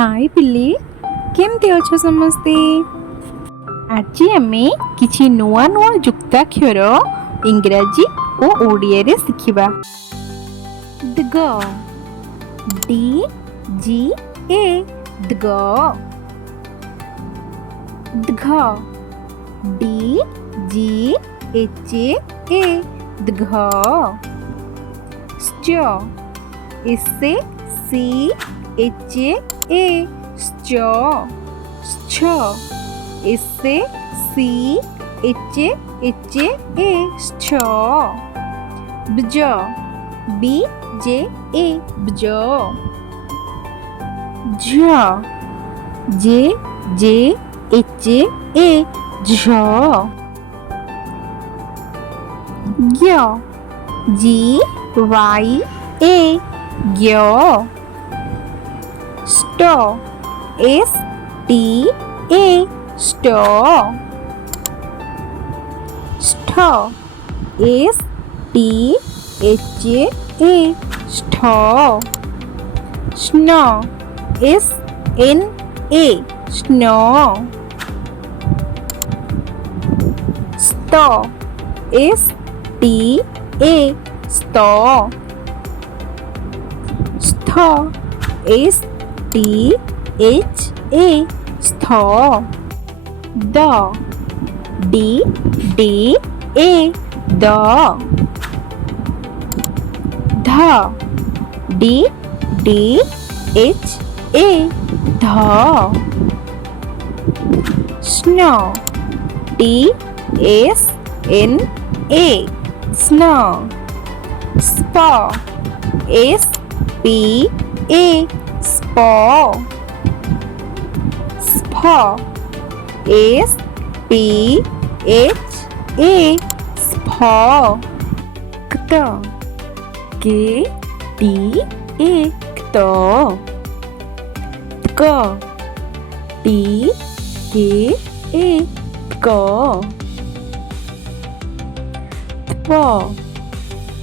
हाय पिल्ली केमती अच्छो समस्ते। आज आमे किछि नुआ नुआ युक्ताक्षर इंग्राजी और ओडिया रे सिखिबा। दग डी जी ए दग दघ डी जी एच ए दघ च इससे सी एच ए च छ इससे सी एच एच ए छ बज बी जे ए बज झ जे जे एच ए झ ज्ञ जी वाई ए ज्ञ स्ट एस टी ए स्ट स्ठ एस टी एच ए स्ठ स्न एस एन ए स्न स्त एस टी ए स्त स्थ एस टी एच ए स्थ the D D A the ध डी डी एच ए ध स्न टी एस एन ए स्न स्प एस पी ए स्प स्फ एस पी एच ए स्फ क्त के टी ए क्त क टी के ए क प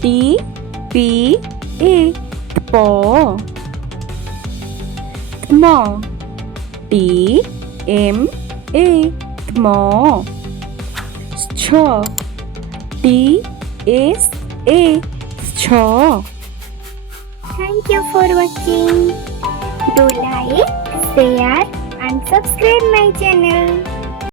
टी पी ए प म टी एम ए म छ टी एस ए छ। Thank you for watching. Do like, share and subscribe my channel.